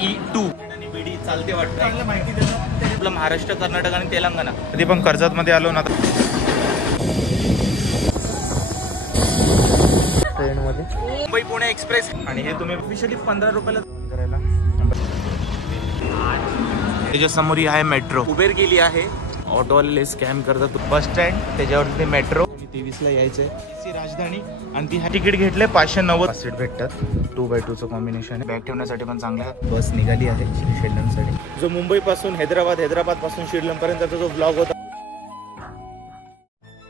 BE2 आणि बीडी चालते वाटतं माहिती देतो आपलं महाराष्ट्र, कर्नाटक आणि तेलंगणा. कधी पण कर्जत मध्ये आलो ना ट्रेन मध्ये मुंबई पुणे एक्सप्रेस. आणि हे तुम्ही ऑफिशियली 15 रुपयाला करायला. त्याच्या समोर आहे मेट्रो. उबेर गेली आहे, ऑटोवाले स्कॅम करतात. बस स्टँड त्याच्यावरती मेट्रो 23 ला यायचंय. एसी राजधानी आणि ती तिकीट घेतले 590 सीट भेटतात. 2x2चं कॉम्बिनेशन. बॅग ठेवण्यासाठी पण चांगला. बस निघाली आहे श्रीशैलमसाठी. जो मुंबई पासून हैदराबाद पासून श्रीशैलम पर्यंतचा जो ब्लॉग होता.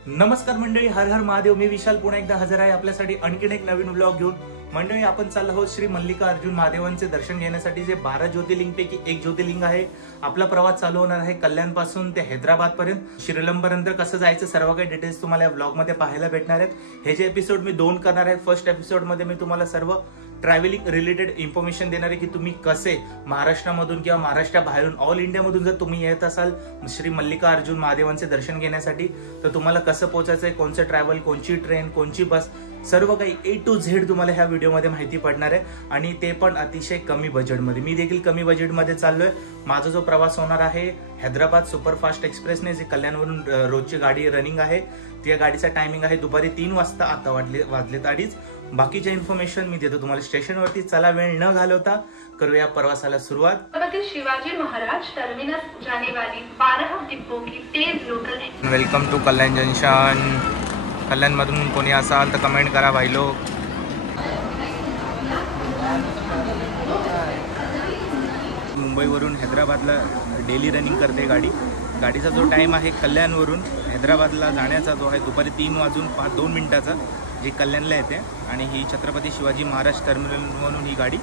नमस्कार मंडळी, हर हर महादेव. मी विशाल पुन्हा एकदा हजर आहे आपल्यासाठी आणखीन एक नवीन ब्लॉग घेऊन. मंडळी, आपण चाललो आहोत श्री मल्लिकार्जुन महादेवांचे दर्शन घेण्यासाठी, जे 12 ज्योतिर्लिंग पैकी एक ज्योतिर्लिंग आहे. आपला प्रवास चालू होणार आहे कल्याण पासून ते हैदराबाद पर्यंत. श्रीशैलम पर्यंत कसं जायचं सर्व काही डिटेल्स तुम्हाला या ब्लॉग मध्ये पाहायला भेटणार आहेत. हे जे एपिसोड मी 2 करणार आहे. फर्स्ट एपिसोड मध्ये मी तुम्हाला सर्व ट्रॅव्हलिंग रिलेटेड इन्फॉर्मेशन देणार आहे की तुम्ही कसे महाराष्ट्रामधून किंवा महाराष्ट्राबाहेरून ऑल इंडियामधून जर तुम्ही येत असाल श्री मल्लिकार्जुन महादेवांचे दर्शन घेण्यासाठी, तर तुम्हाला कसं पोहोचायचंय, कोणचं ट्रॅव्हल, कोणची ट्रेन, कोणची बस, सर्व काही A to Z तुम्हाला ह्या व्हिडिओमध्ये माहिती पडणार आहे. आणि ते पण अतिशय कमी बजेटमध्ये. मी देखील कमी बजेटमध्ये चाललोय. माझा जो प्रवास होणार आहे हैदराबाद सुपरफास्ट एक्सप्रेसने, जे कल्याणवरून रोजची गाडी रनिंग आहे, त्या गाडीचा टायमिंग आहे दुपारी 3 वाजता. आता वाजलेत 2:30. बाकीच्या इन्फॉर्मेशन मी देतो तुम्हाला स्टेशनवरती. चला वेळ न घालवता करूया प्रवासाला सुरुवात. शिवाजी महाराज टर्मिनस जाने वाली 12 डिब्बों की तेज local. Welcome to Kalyan junction. Kalyan मधून कोणी असाल तर कमेंट करा भाई लोग. मुंबईवरून हैदराबादला डेली रनिंग करते गाडी. गाडीचा जो टाइम आहे कल्याणवरून हैदराबादला जाण्याचा जो आहे दुपारी 3:02 जी कल्याणला येते. आणि ही छत्रपती शिवाजी महाराज टर्मिनलवरून ही गाडी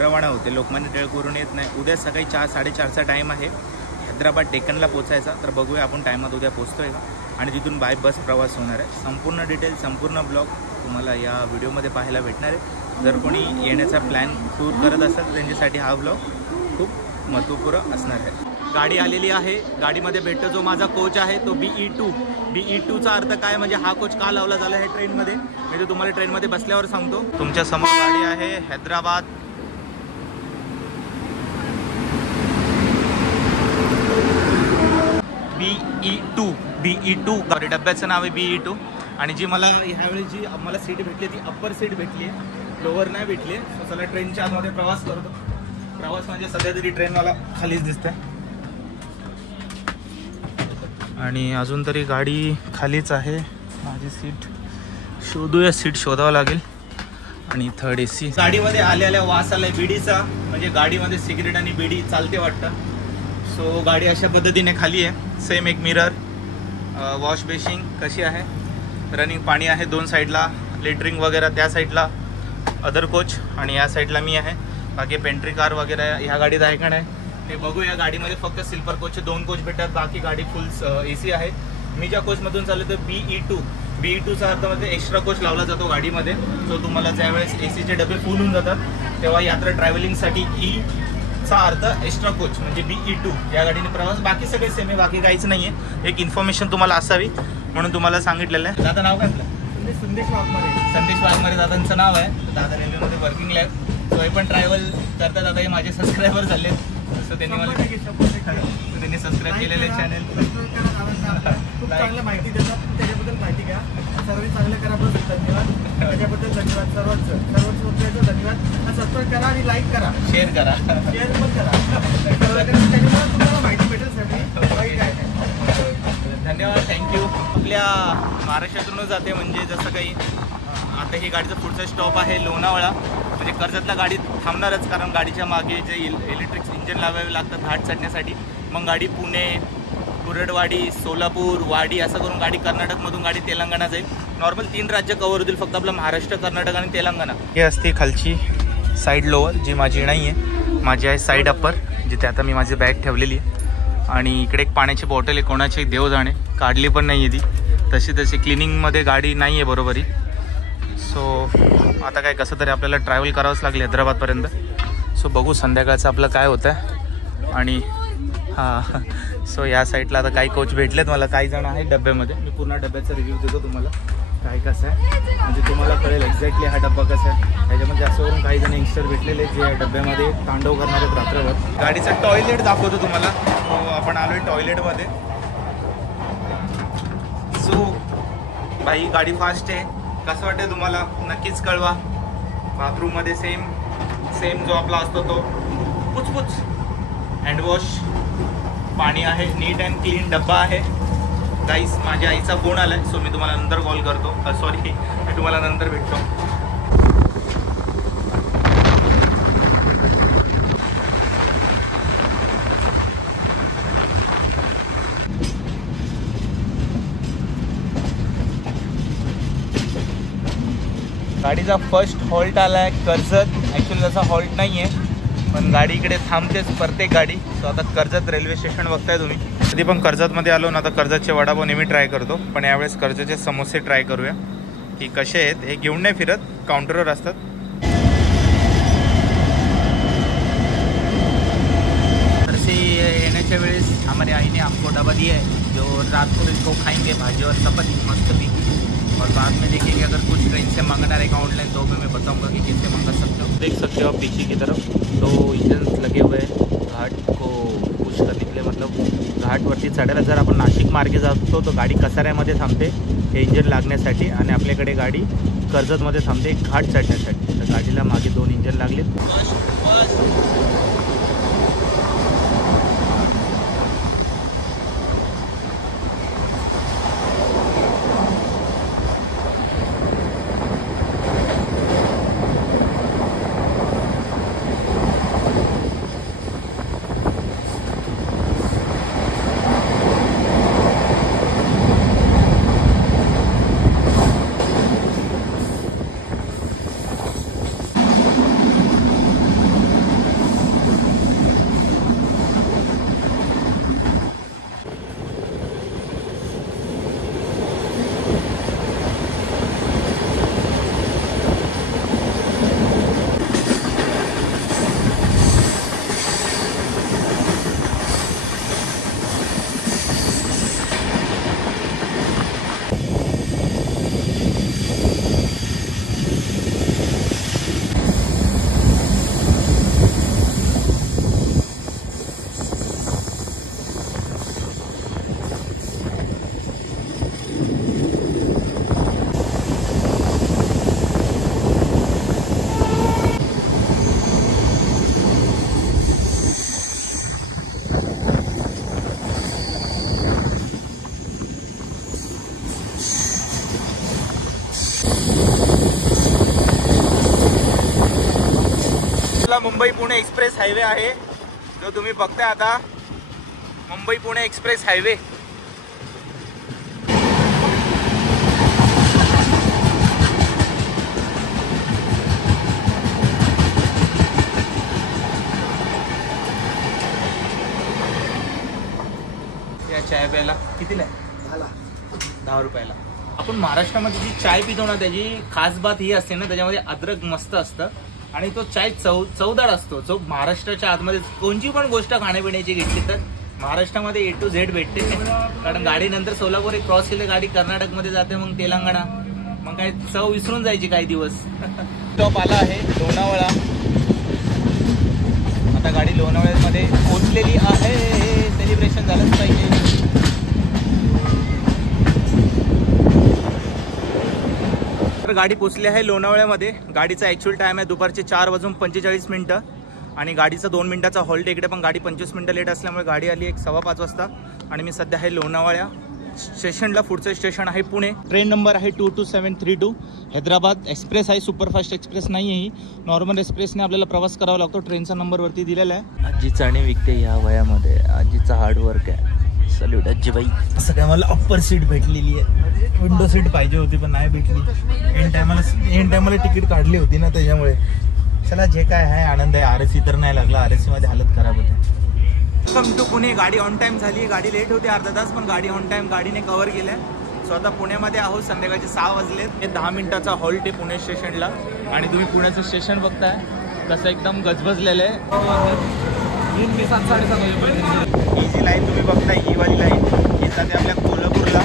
रवाना होते. लोकमान्य टिळकवरून येत नाही. उद्या सकाळी 4-4:30चा टाईम आहे हैदराबाद डेक्कनला पोचायचा. तर बघूया आपण टायमात उद्या पोचतोय का. आणि तिथून बाय बस प्रवास होणार आहे. संपूर्ण डिटेल, संपूर्ण ब्लॉग तुम्हाला या व्हिडिओमध्ये पाहायला भेटणार आहे. जर कोणी येण्याचा प्लॅन टूर करत असेल तर त्यांच्यासाठी हा ब्लॉग खूप महत्त्वपूर्ण असणार आहे. गाडी आलेली आहे. गाडीमध्ये भेटतो जो माझा कोच आहे तो BE2चा अर्थ काय, म्हणजे हा कोच का लावला झाला आहे ट्रेनमध्ये, मी तो तुम्हाला ट्रेनमध्ये बसल्यावर सांगतो. तुमच्या समोर गाडी आहे हैदराबाद. BE2 डब्याचं नाव आहे BE2. आणि जी मला ह्यावेळी जी मला सीट भेटली ती अप्पर सीट भेटली आहे, लोअर नाही भेटली आहे. सो चला ट्रेनच्या आतमध्ये प्रवास करतो. प्रवास म्हणजे सध्या तरी ट्रेन मला खालीच दिसते आणि अजून तरी गाडी खालीच आहे. माझी सीट शोधूया, सीट शोधावं लागेल. आणि थर्ड AC. गाडीमध्ये आल्या वास आलाय बीडीचा, म्हणजे गाडीमध्ये सिगरेट आणि बीडी चालते वाटतं. सो गाडी अशा पद्धतीने खाली आहे. सेम एक मिरर, वॉश बेसिंग कशी आहे, रनिंग पाणी आहे 2 साईडला, लेटरिंग वगैरे त्या साईडला अदर कोच आणि या साईडला मी आहे. बाकी पेंट्री कार वगैरे ह्या गाडीत आहे का नाही ते बघूया. गाडीमध्ये फक्त स्लीपर कोचचे 2 कोच भेटतात, बाकी गाडी फुल AC आहे. मी ज्या कोचमधून चाललो तर BE2चा अर्थ म्हणजे एक्स्ट्रा कोच लावला जातो गाडीमध्ये. जो तुम्हाला ज्यावेळेस ACचे डबे फुल होऊन जातात तेव्हा यात्रा ट्रॅव्हलिंगसाठी चा अर्थ एक्स्ट्रा कोच म्हणजे BE2 या गाडीने प्रवास. बाकी सगळे सेम आहे, बाकी काहीच नाही आहे. एक इन्फॉर्मेशन तुम्हाला असावी म्हणून तुम्हाला सांगितलेलं आहे. दादा नाव काय आपलं? संदेश वाघमारे दादांचं नाव आहे. दादा रेल्वेमध्ये वर्किंगला आहे. सो हे पण ट्रॅव्हल करतात. आता हे माझे सबस्क्रायबर झाले. सो त्यांनी मला त्यांनी सबस्क्राईब केलेले चॅनल. खूप चांगलं माहिती देतात, त्याच्याबद्दल माहिती घ्या. सर्व चांगलं करा. बस धन्यवाद, त्याच्याबद्दल धन्यवाद. सर्वच धन्यवाद. सबस्क्राईब करा आणि लाईक करा, शेअर पण करा. तुम्हाला माहिती भेटेल. धन्यवाद, थँक्यू. आपल्या महाराष्ट्रातूनच जाते, म्हणजे जसं काही आता ही गाडीचा पुढचा स्टॉप आहे लोणावळा. म्हणजे कर्जतला गाडी थांबणारच, कारण गाडीच्या मागे जे इलेक्ट्रिक इंजिन लावावे लागतात घाट चढण्यासाठी. मग गाडी पुणे, कुरडवाडी, सोलापूर, वाडी असं करून गाडी कर्नाटकमधून गाडी तेलंगणा जाईल. नॉर्मल 3 राज्य कव्हर होतील फक्त, आपलं महाराष्ट्र, कर्नाटक आणि तेलंगणा. ही असते खालची साईड लोअर, जी माझी नाही आहे. माझी आहे साईड अप्पर, जिथे आता मी माझी बॅग ठेवलेली आहे. आणि इकडे एक पाण्याची बॉटल आहे, कोणाची देव जाणे, काढली पण नाही आहे ती. तशी क्लिनिंगमध्ये गाडी नाही आहे बरोबरी. सो आता काय कसं तरी आपल्याला ट्रॅव्हल करावंच लागले हैदराबादपर्यंत. सो बघू संध्याकाळचं आपलं काय होतं आहे. आणि हां, सो या साईडला आता काही कोच भेटलेत मला, काही जण आहेत डब्यामध्ये. मी पूर्ण डब्याचा रिव्ह्यू देतो तुम्हाला. काय कसं आहे, म्हणजे तुम्हाला कळेल एक्झॅक्टली हा डब्बा कसा आहे. ह्याच्यामध्ये जास्त करून काही जण यंगस्टर भेटलेले जे या डब्यामध्ये तांडव करणार आहेत रात्रभर. गाडीचं टॉयलेट दाखवतो तुम्हाला. आपण आलोय टॉयलेटमध्ये. सो भाई गाडी फास्ट आहे. कसं वाटतं तुम्हाला नक्कीच कळवा. बाथरूममध्ये सेम जो आपला असतो तो पुचपुच हँडवॉश, पाणी आहे, नीट अँड क्लीन डब्बा आहे. गाईस माझ्या आईचा फोन आला आहे, सो मी तुम्हाला नंतर कॉल करतो. सॉरी, मी तुम्हाला नंतर भेटतो. गाडीचा फर्स्ट हॉल्ट आला आहे कर्जत. ॲक्च्युली त्याचा हॉल्ट नाही आहे, पण गाडी इकडे थांबतेच प्रत्येक गाडी. सो आता कर्जत रेल्वे स्टेशन बघताय तुम्ही. कधी पण कर्जतमध्ये आलो ना, आता कर्जतचे वडापाव नेहमी ट्राय करतो, पण यावेळेस कर्जतचे समोसे ट्राय करूया की कसे आहेत. हे घेऊन नाही फिरत, काउंटरवर असतात. घर से येण्याच्या वेळेस हमारे आई ने हमको डब्बा दिया है जो रात को इसको खाएंगे, भाजी और चपाती मस्त भी. और बाद में देखेंगे अगर कुछ ट्रेन से मंगाना रहेगा ऑनलाइन तो भी मैं बताऊंगा कि कैसे मंगा सकते हो. देख सकते हो आप पीछे की तरफ तो इंजन लगे हुए हैं घाट को पुश करने के लिए. मतलब घाटवरती चढायला जर आपण नाशिक मार्गे जातो तो गाडी कसाऱ्यामध्ये थांबते हे इंजन लागण्यासाठी, आणि आपल्याकडे गाडी कर्जतमध्ये थांबते घाट चढण्यासाठी. तर गाडीला मागे 2 इंजन लागलेत. मुंबई पुणे एक्सप्रेस हायवे आहे जो तुम्ही बघताय आता. Mumbai Pune express highway. या चाय प्यायला कितीला आहे? 10 रुपयाला. आपण महाराष्ट्रामध्ये जी चाय पितो ना त्याची खास बात ही असते ना, त्याच्यामध्ये अद्रक मस्त असतं आणि तो चाय चवदार असतो. जो महाराष्ट्राच्या आतमध्ये कोणची पण गोष्ट खाण्यापिण्याची घेतली तर महाराष्ट्रामध्ये A to Z भेटते. कारण गाडी नंतर सोलापूर क्रॉस केले, गाडी कर्नाटकमध्ये जाते, मग तेलंगणा, मग काय चव विसरून जायची काही दिवस. स्टॉप आला आहे लोणावळा. आता गाडी लोणावळ्यामध्ये पोहोचलेली आहे. सेलिब्रेशन झालंच पाहिजे. तर गाडी पोचली आहे लोणावळ्यामध्ये. गाडीचा ॲक्च्युअल टाईम आहे दुपारचे 4:45 आणि गाडीचा 2 मिनिटाचा हॉल्ट. इकडे पण गाडी 25 मिनिटं लेट असल्यामुळे गाडी आली 5:15 वाजता. आणि मी सध्या आहे लोणावळ्या स्टेशनला. पुढचं स्टेशन आहे पुणे. ट्रेन नंबर आहे 22732. हैदराबाद एक्सप्रेस आहे, सुपरफास्ट एक्सप्रेस नाही आहे ही. नॉर्मल एक्सप्रेसने आपल्याला प्रवास करावा लागतो. ट्रेनचा नंबर वरती दिलेला आहे. आजी चणे विकते या वयामध्ये. आजीचा हार्डवर्क आहे. सल्यूट आजी बाई. असं काय मला अप्पर सीट भेटलेली आहे. विंडो सीट पाहिजे होती पण नाही भेटली. एन टायमाला तिकीट काढली होती ना त्याच्यामुळे. चला जे काय आहे आनंद आहे. RSC तर नाही लागला. RSC मध्ये हालत खराब होते. Welcome to Pune. गाडी ऑन टाइम झाली. गाडी लेट होती अर्धा तास, पण गाडी ऑन टाइम गाडीने कव्हर केल्या. सो आता पुण्यामध्ये आहोत. संध्याकाळचे 6 वाजलेत. हे 10 मिनिटाचा हॉल्ट आहे पुणे स्टेशनला. आणि तुम्ही पुण्याचं स्टेशन बघताय कसं एकदम गजबजलेलं आहे. ही जी लाईन तुम्ही बघताय ही वाली लाईन ही जाते आपल्या कोल्हापूरला.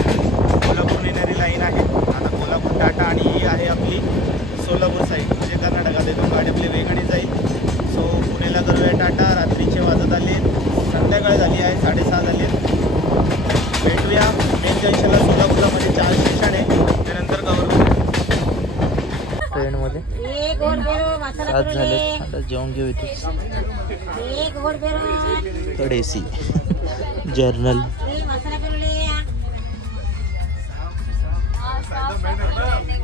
कोल्हापूर येणारी लाईन आहे. आता कोल्हापूर टाटा आणि ही आहे आपली सोलापूर साईड म्हणजे कर्नाटकात येतो. गाडी आपली वेगाने जाईल. सो पुणेला करूया टाटा. रात्रीचे वाजत आले, संध्याकाळ झाली आहे, 6:30 झाले. भेटूया मेन जंक्शनला. सोलापूरला मध्ये 4 स्टेशन आहे, त्यानंतर कवर करू ट्रेनमध्ये. आज झाले, आता जेवण घेऊ इथे. Third AC journal.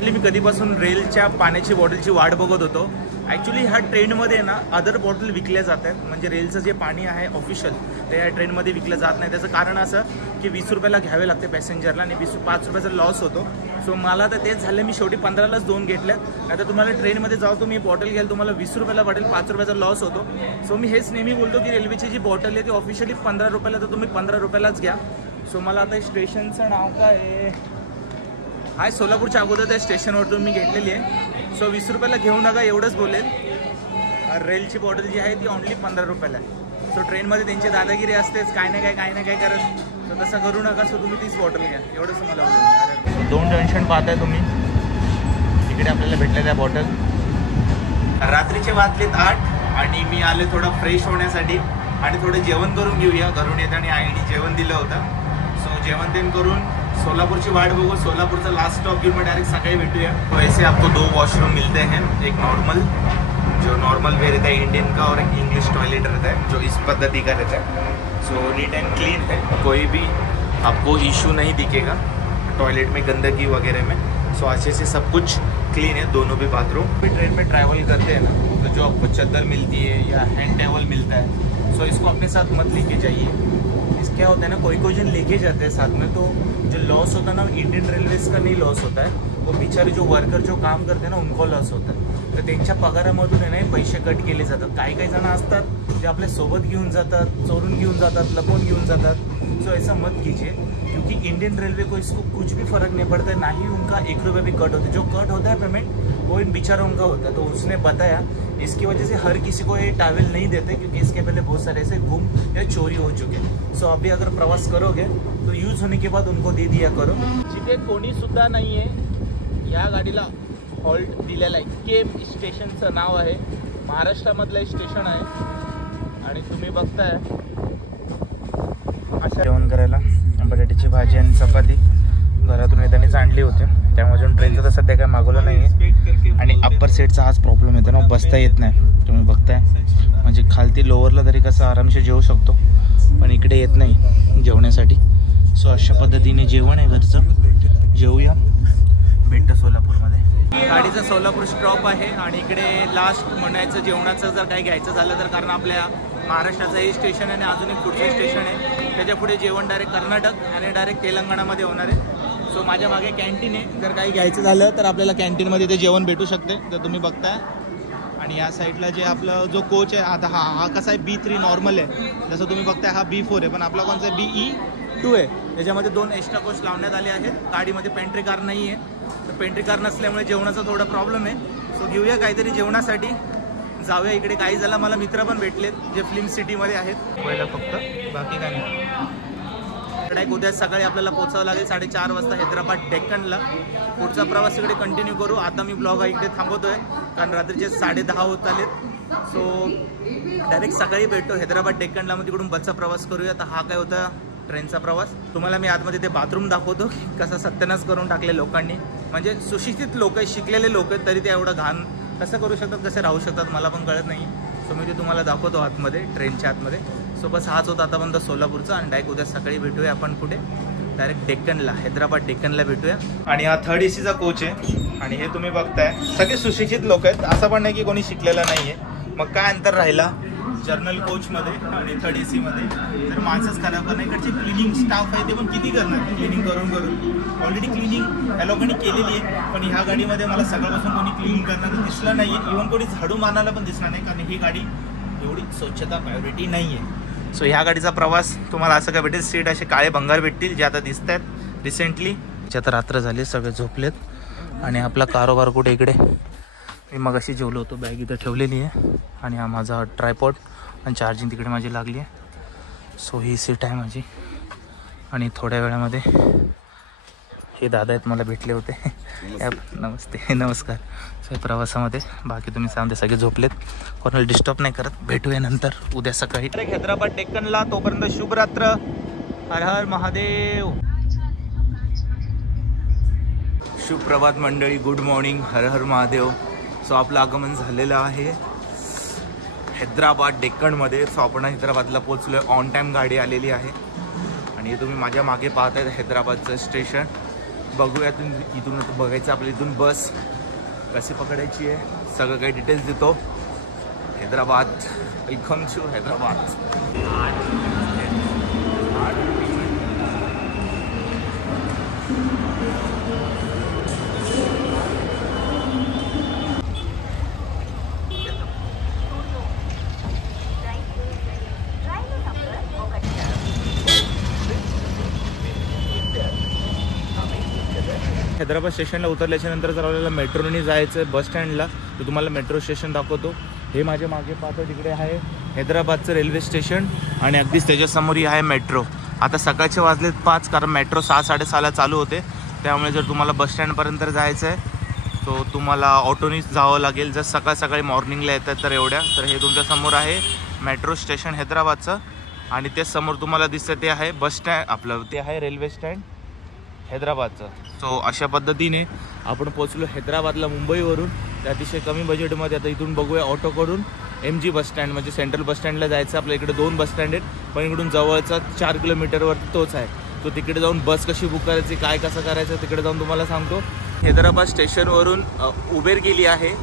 मी कधीपासून रेलच्या पाण्याची बॉटलची वाट बघत होतो. ॲक्च्युली ह्या ट्रेनमध्ये ना अदर बॉटल विकल्या जात आहेत. म्हणजे रेलचं जे पाणी आहे ऑफिशियल ते या ट्रेनमध्ये विकलं जात नाही. त्याचं कारण असं की 20 रुपयाला घ्यावे लागते पॅसेंजरला आणि 5 रुपयाचा लॉस होतो. सो मला तर तेच झालं, मी शेवटी 15लाच 2 घेतल्यात. आता तुम्हाला ट्रेनमध्ये जाऊ तुम्ही बॉटल घ्याल, तुम्हाला 20 रुपयाला वाटेल, 5 रुपयाचा लॉस होतो. सो मी हेच नेहमी बोलतो की रेल्वेची जी बॉटल आहे ती ऑफिशियली 15 रुपयाला, तर तुम्ही 15 रुपयालाच घ्या. सो मला आता स्टेशनचं नाव काय आहे, हाय सोलापूरच्या अगोदर त्या स्टेशनवरतून मी घेतलेली आहे. सो 20 रुपयाला घेऊ नका एवढंच बोलेल. रेलची बॉटल जी आहे ती ओनली 15 रुपयाला आहे. सो ट्रेनमध्ये त्यांची दादागिरी असतेच, काय ना काय करत. सो तसं करू नका. सो तुम्ही तीच बॉटल घ्या, एवढंच मला बोलेल. 2 जंक्शन पाहताय तुम्ही, तिकडे आपल्याला भेटल्या त्या बॉटल. रात्रीचे वाजलेत 8 आणि मी आले थोडं फ्रेश होण्यासाठी आणि थोडं जेवण करून घेऊया. घरून येताना आईने जेवण दिलं होतं. सो जेवण तेन करून सोलापुर की वाट बघू. सोलापुर लास्ट स्टॉप घेऊन मैं डायरेक्ट सकाळी भेटूया. तो ऐसे आपको 2 वॉशरूम मिलते हैं, एक नॉर्मल जो नॉर्मल वे रहता है इंडियन का, और एक इंग्लिश टॉयलेट रहता है जो इस पद्धति का रहता है. सो नीट एंड क्लीन है, कोई भी आपको इशू नहीं दिखेगा टॉयलेट में गंदगी वगैरह में. सो अच्छे से सब कुछ क्लीन है, दोनों भी बाथरूम. भी ट्रेन में ट्रैवल करते हैं ना, तो जो आपको चादर मिलती है या हैंड टॉवल मिलता है, सो इसको अपने साथ मत लेके जाइए. क्या होता है ना, कोई जन लेके जाते हैं साथ में, तो जो लॉस होता है ना इंडियन रेल्वेज का नहीं लॉस होता है, वो बिचारे जो वर्कर जो काम करते हैं ना उनको लॉस होता है. तर त्यांच्या पगारामधून आहे ना पैसे कट केले जातात. काही जण असतात जे आपल्या सोबत घेऊन जातात, चोरून घेऊन जातात, लपवून घेऊन जातात. सो ऐसा मत कीजिए, क्योंकि इंडियन रेलवे को इसको कुछ भी फर्क नहीं पड़ता है. ना ही उनका 1 रुपये भी कट होता है. जो कट होता है पेमेंट वो इन बेचारों का होता है. तो उसने बताया इसकी वजह से हर किसी को ये टावल नहीं देते, क्योंकि इसके पहले बहुत सारे ऐसे गुम या चोरी हो चुके हैं. सो अभी अगर प्रवास करोगे तो यूज होने के बाद उनको दे दिया करो. जिथे कोणी सुद्धा नाही आहे या गाडीला हॉल्ट दिलेला आहे. केम स्टेशनचं नाव आहे, महाराष्ट्रामधलं स्टेशन आहे. आणि तुम्ही बघताय अशा जेवण करायला बटाट्याची भाजी आणि चपाती घरातून येतानाच आणली होती. त्यामुळे ट्रेनचं तर सध्या काय मागवलं नाही आहे. आणि अप्पर सीटचा हाच प्रॉब्लेम येतो ना, बसता येत नाही. तुम्ही बघताय म्हणजे खालती लोअरला तरी कसं आरामशीर जेवू शकतो, पण इकडे येत नाही जेवण्यासाठी. सो अशा पद्धतीने जेवण आहे घरचं. जेवूया, भेटतं सोलापूरमध्ये. गाडीचा सोलापूर स्टॉप आहे आणि इकडे लास्ट म्हणायचं जेवणाचं जर काही घ्यायचं झालं तर, कारण आपल्या महाराष्ट्राचं हे स्टेशन आहे आणि अजून एक पुढचं स्टेशन आहे, त्याच्या पुढे जेवण डायरेक्ट कर्नाटक आणि डायरेक्ट तेलंगणामध्ये होणार आहे. सो माझ्या मागे कॅन्टीन आहे, जर काही घ्यायचं झालं तर आपल्याला कॅन्टीनमध्ये ते जेवण भेटू शकते, तर तुम्ही बघताय. आणि या साईडला जे आपलं जो कोच आहे आता हा कसा आहे B3 नॉर्मल आहे, जसं तुम्ही बघताय हा B4 आहे, पण आपला कोणता आहे BE2 आहे. त्याच्यामध्ये 2 एक्स्ट्रा कोच लावण्यात आले आहेत. गाडीमध्ये पेंट्री कार नाही आहे, तर पेंट्री कार नसल्यामुळे जेवणाचा थोडा प्रॉब्लेम आहे. सो घेऊया काहीतरी जेवणासाठी, जाऊया. इकडे काही झाला मला मित्र पण भेटलेत जे फिल्म सिटीमध्ये आहेत. पहिलं फक्त बाकी काय नाही. डायरेक्ट उद्या सकाळी आपल्याला पोचावं लागेल 4:30 वाजता हैदराबाद डेक्कनला. पुढचा प्रवास इकडे कंटिन्यू करू. आता मी ब्लॉग इकडे थांबवतोय कारण रात्रीचे 10:30 होत आलेत. सो डायरेक्ट सकाळी भेटतो हैदराबाद डेक्कनला, मग तिकडून बसचा प्रवास करूया. तर हा काय होता ट्रेनचा प्रवास. तुम्हाला मी आतमध्ये ते बाथरूम दाखवतो की कसं सत्यानाश करून टाकले लोकांनी. म्हणजे सुशिक्षित लोक आहेत, शिकलेले लोक आहेत, तरी ते एवढं घाण कसं करू शकतात, कसे राहू शकतात मला पण कळत नाही. सो मी ते तुम्हाला दाखवतो आतमध्ये, ट्रेनच्या आतमध्ये. सो बस हाच होता आतापर्यंत सोलापूरचा. आणि डायरेक्ट उद्या सकाळी भेटूया आपण कुठे, डायरेक्ट डेक्कनला, हैदराबाद डेक्कनला भेटूया. आणि हा 3rd AC चा कोच आहे. आणि हे तुम्ही बघताय सगळे सुशिक्षित लोक आहेत, असं पण नाही की कोणी शिकलेलं नाही आहे. मग काय अंतर राहिला जर्नल कोचमध्ये आणि 3rd AC मध्ये, तर माणसंच खराब करणार. इकडचे क्लिनिंग स्टाफ आहे ते पण किती करणार क्लिनिंग करून करून. ऑलरेडी क्लिनिंग या लोकांनी केलेली आहे, पण ह्या गाडीमध्ये मला सकाळपासून कोणी क्लिनिंग करणार दिसलं नाही आहे. इव्हन कोणी झाडू मारणारा पण दिसणार नाही, कारण ही गाडी एवढी स्वच्छता प्रायोरिटी नाही आहे. सो ह्या गाडीचा प्रवास तुम्हाला असं काय भेटेल, सीट असे काळे भंगार भेटतील जे आता दिसत आहेत रिसेंटली. त्याच्यात रात्र झाली, सगळे झोपलेत. आणि आपला कारोबार कुठे इकडे, मी मग अशी जेवलो होतो, बॅग इथं ठेवलेली आहे. आणि हा माझा ट्रायपॉड आणि चार्जिंग तिकडे माझी लागली आहे. सो ही सीट आहे माझी. आणि थोड्या वेळामध्ये हे दादा आहेत, मला भेटले होते. नमस्ते नमस्कार. सर प्रवासामध्ये बाकी तुम्ही सांगते सगळे झोपलेत, कोणाला डिस्टर्ब नाही करत. भेटूया नंतर उद्या सकाळी हैदराबाद डेक्कनला. तोपर्यंत शुभरात्र. हर हर महादेव. सुप्रभात मंडळी, गुड मॉर्निंग, हर हर महादेव. सो आपलं आगमन झालेलं आहे हैदराबाद डेक्कनमध्ये. सो आपण हैदराबादला पोचलो आहे. ऑन टाईम गाडी आलेली आहे आणि तुम्ही माझ्या मागे पाहत आहेत हैदराबादचं स्टेशन. बघूया इथून बघायचं आपल्या इथून बस कशी पकडायची आहे, सगळं काही डिटेल्स देतो. Hyderabad, welcome to Hyderabad. हैदराबाद स्टेशनला उतरल्याच्या नंतर जर आपल्याला मेट्रोने जायचं आहे बस स्टँडला, तर तुम्हाला मेट्रो स्टेशन दाखवतो. हे माझ्या मागे पाहतो तिकडे आहे हैदराबादचं रेल्वे स्टेशन आणि अगदीच त्याच्यासमोरही आहे मेट्रो. आता सकाळचे वाजलेत 5, कारण मेट्रो 6-6:30ला चालू होते. त्यामुळे जर तुम्हाला बस स्टँडपर्यंत जायचं आहे तो तुम्हाला ऑटोनीच जावं लागेल. जर सकाळी मॉर्निंगला येतात तर एवढ्या. तर हे तुमच्यासमोर आहे मेट्रो स्टेशन हैदराबादचं आणि ते समोर तुम्हाला दिसतं ते आहे बस स्टँड, आपलं ते आहे रेल्वे स्टँड हैदराबादचं. सो अशा पद्धतीने आपण पोचलो हैदराबादला मुंबईवरून. ते अतिशय कमी बजेटमध्ये. आता इथून बघूया ऑटो करून MG बस स्टँड म्हणजे सेंट्रल बस स्टँडला जायचं. आपल्या इकडे 2 बस स्टँड आहेत, पण इकडून जवळचा 4 किलोमीटरवरती तोच आहे. तो तिकडे जाऊन बस कशी बुक करायची, काय कसं करायचं तिकडे जाऊन तुम्हाला सांगतो. हैदराबाद स्टेशनवरून उबेर गेली आहे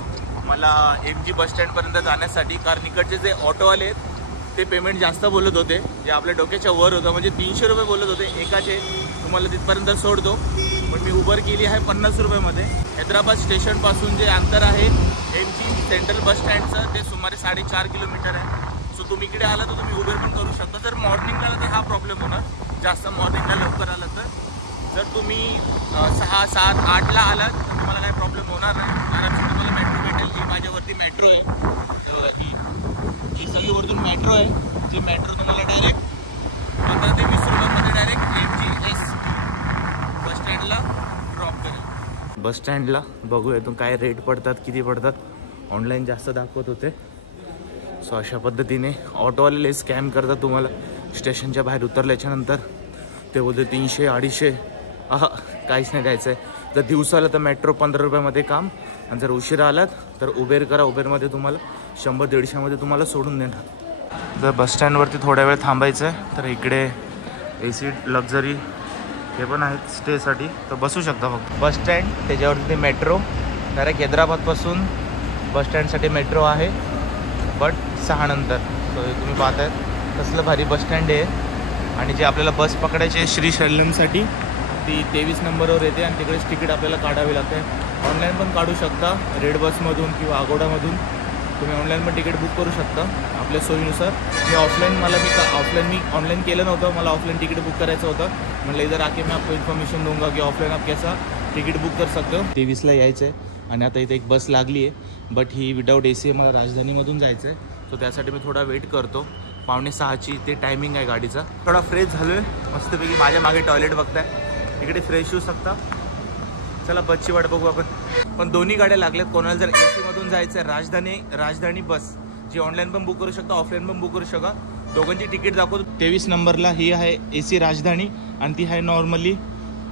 मला MG बस स्टँडपर्यंत जाण्यासाठी, कारण इकडचे जे ऑटोवाले आहेत ते पेमेंट जास्त बोलत होते, जे आपल्या डोक्याच्या वर होतं. म्हणजे 300 रुपये बोलत होते एकाचे, तुम्हाला तिथपर्यंत सोडतो. पण मी उबर केली आहे 50 रुपयामध्ये. हैदराबाद स्टेशनपासून जे अंतर आहे MG सेंट्रल बस स्टँडचं ते सुमारे 4.5 किलोमीटर आहे. सो तुम्ही इकडे आला तर तुम्ही उबर पण करू शकता. जर मॉर्निंगला आला तर हा प्रॉब्लेम होणार, जास्त मॉर्निंगला लवकर आला तर. जर तुम्ही 6, 7, 8ला आलात तर तुम्हाला काही प्रॉब्लेम होणार नाही, आरामशीर तुम्हाला मेट्रो भेटेल. ही माझ्यावरती मेट्रो आहे, ही सगळी वरतून मेट्रो आहे. जी मेट्रो तुम्हाला डायरेक्ट 15 ते 20 रुपयामध्ये डायरेक्ट MGS बस स्टँडला ड्रॉप करेल. बस स्टँडला बघूया इथून काय रेट पडतात, किती पडतात. ऑनलाईन जास्त दाखवत होते. सो अशा पद्धतीने ऑटोवाले स्कॅम करतात तुम्हाला. स्टेशनच्या बाहेर उतरल्याच्यानंतर ते बोलते 300-250. काहीच नाही द्यायचं आहे. जर दिवसाला तर मेट्रो 15 रुपयामध्ये काम, आणि जर उशिरा आलात तर उबेर करा. उबेरमध्ये तुम्हाला 100-150मध्ये तुम्हाला सोडून देणार. जर बस स्टँडवरती थोड्या वेळ थांबायचं आहे तर इकडे AC लक्झरी हे पण आहेत स्टेसाठी, तर बसू शकता. फक्त बस स्टँड त्याच्यावरती ते मेट्रो डायरेक्ट हैदराबादपासून बस स्टँडसाठी मेट्रो आहे, बट 6 नंतर. तर तुम्ही पाहताय कसलं भारी बस स्टँड आहे. आणि जे आपल्याला बस पकडायची आहे श्रीशैल्यमसाठी ती 23 नंबरवर येते आणि तिकडेच तिकीट आपल्याला काढावे लागते. ऑनलाईन पण काढू शकता, रेड बसमधून किंवा अगोडामधून तुम्ही ऑनलाईन पण तिकीट बुक करू शकता आपल्या सोयीनुसार. मी ऑनलाइन केलं नव्हतं, मला ऑफलाइन टिकट बुक करायचं होतं. मतलब इधर आके मैं आपको इन्फॉर्मेशन दूंगा की ऑफलाइन आप कैसा तिकीट बुक कर सकते हो. 23ला यायचं आहे आणि आता इथे एक बस लागली आहे, बट ही विदाऊट AC आहे. मला राजधानीमधून जायचं आहे, सो त्यासाठी मी थोडा वेट करतो. 5:45ची ते टायमिंग आहे गाडीचा. थोडा फ्रेश झालो आहे मस्तपैकी. माझ्या मागे टॉयलेट बघताय, इकडे फ्रेश होऊ शकता. चला बसची वाट बघू आपण. पण दोन्ही गाड्या लागल्यात. कोणाला जर AC मधून जायचं आहे राजधानी बस जी ऑनलाईन पण बुक करू शकता, ऑफलाईन पण बुक करू शकता. दोघांची तिकीट दाखवतो. 23 नंबरला ही आहे AC राजधानी आणि ती आहे नॉर्मली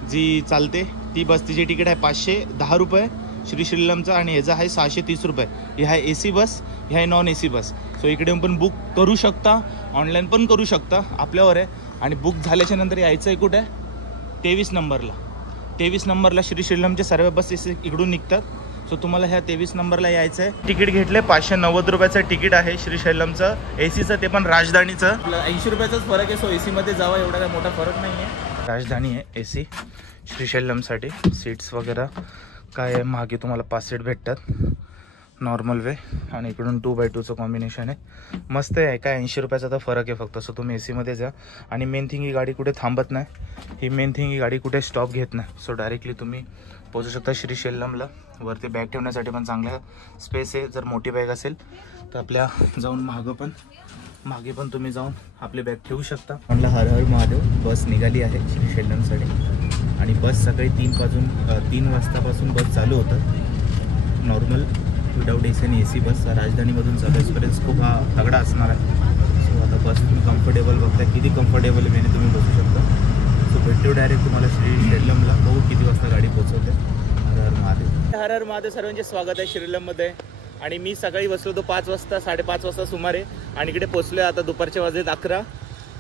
जी चालते ती बस. तिची तिकीट आहे 510 रुपये श्रीशैल्यमचा आणि ह्याचा आहे 630 रुपये. ही आहे AC बस, ही आहे नॉन AC बस. सो इकडे पण बुक करू शकता, ऑनलाईन पण करू शकता, आपल्यावर आहे. आणि बुक झाल्याच्या नंतर यायचं आहे कुठे? 23 नंबरला. 23 नंबरला श्रीशैल्यमच्या सर्व बसेस इकडून निघतात. सो तुम्हाला ह्या 23 नंबरला यायचं आहे. तिकीट घेतले 590 रुपयाचं तिकीट आहे श्रीशैल्यमचं ACचं, ते पण राजधानीचं. 80 रुपयाचाच फरक आहे. सो AC मध्ये जावा, एवढा काय मोठा फरक नाही आहे. राजधानी आहे AC श्रीशैल्यमसाठी. सीट्स वगैरे काय आहे, मागे तुम्हाला 5 सीट भेटतात नॉर्मल वे आणि इकडून 2x2चं कॉम्बिनेशन आहे. मस्त आहे. काय 80 रुपयाचा तर फरक आहे फक्त. सो तुम्ही AC जा. आणि मेन थिंग ही गाडी कुठे थांबत नाही. ही गाडी कुठे स्टॉप घेत नाही. सो डायरेक्टली तुम्ही पोहोचू शकता श्रीशैल्यमला. वरती बॅग ठेवण्यासाठी पण चांगला स्पेस आहे. जर मोठी बॅग असेल तर आपल्या जाऊन मागे पण तुम्ही जाऊन आपली बॅग ठेवू शकता. म्हणलं हर हर महादेव. बस निघाली आहे श्रीशैल्यमसाठी. आणि बस सकाळी 3 वाजतापासून बस चालू होतं नॉर्मल विदाऊट AC आणि AC बस राजधानीमधून चालू एक्सपिरियन्स खूप हा तगडा असणार आहे. सो आता बस तुम्ही कम्फर्टेबल बघता किती कम्फर्टेबल वेने तुम्ही बसू शकता. सो भेटू डायरेक्ट तुम्हाला श्रीशैल्यमला. बघू किती वाजता गाडी पोहोचवते. हर हर महादेव. हर हर महादेव. सर्वांचे स्वागत आहे श्रीशैल्यममध्ये. आणि मी सकाळी बसलो होतो 5 वाजता 5:30 वाजता सुमारे आणि इकडे पोचलो आहे. आता दुपारच्या वाजलेत 11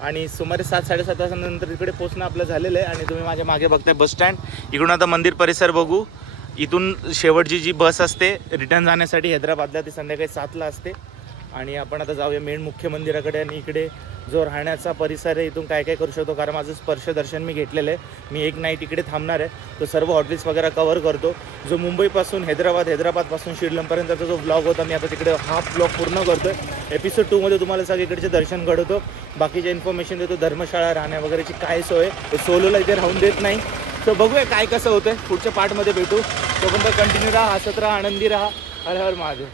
आणि सुमारे 7-7:30 वाजतानंतर इकडे पोचणं आपलं झालेलं आहे. आणि तुम्ही माझ्या मागे बघताय बस स्टँड. इकडून आता मंदिर परिसर बघू. इथून शेवटची जी बस असते रिटर्न जाण्यासाठी हैदराबादला ती संध्याकाळी 7ला असते. आणि आपण आता जाऊया मेन मुख्य मंदिराकडे. आणि इकडे जो राहण्याचा परिसर आहे इथून काय काय करू शकतो कारण माझं स्पर्श दर्शन मी घेतलेलं आहे. मी एक नाईट इकडे थांबणार आहे. तो सर्व हॉटेल्स वगैरे कव्हर करतो. जो मुंबईपासून हैदराबादपासून श्रीशैल्यमपर्यंतचा जो ब्लॉग होता मी आता तिकडे हा ब्लॉग पूर्ण करतो आहे. एपिसोड 2मध्ये तुम्हाला सगळीकडचे दर्शन घडवतो. बाकीचे इन्फॉर्मेशन देतो. धर्मशाळा राहण्या वगैरेची काय सोय आहे. सोलोला इथे राहून देत नाही. सो बघूया काय कसं होतं. पुढच्या पार्टमध्ये भेटू. तोपर्यंत कंटिन्यू राहा, हसत राहा, आनंदी राहा. हर हर महादेव.